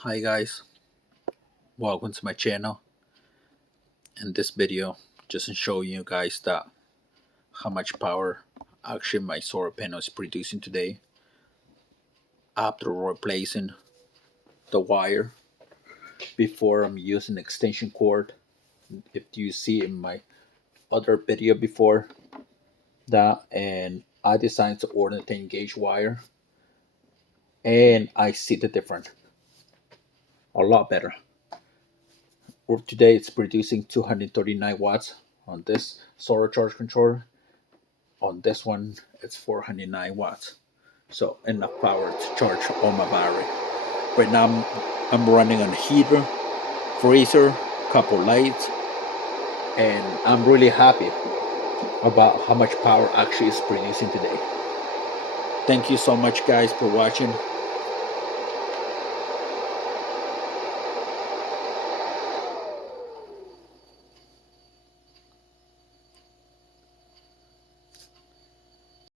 Hi guys, welcome to my channel. In this video, just to show you guys that how much power actually my solar panel is producing today after replacing the wire. Before I'm using extension cord. If you see in my other video before that, and I decided to order the 10 gauge wire, and I see the difference a lot better. For today, it's producing 239 watts on this solar charge controller. On this one, it's 409 watts. So enough power to charge all my battery. Right now, I'm running on a heater, freezer, couple lights, and I'm really happy about how much power actually is producing today. Thank you so much, guys, for watching.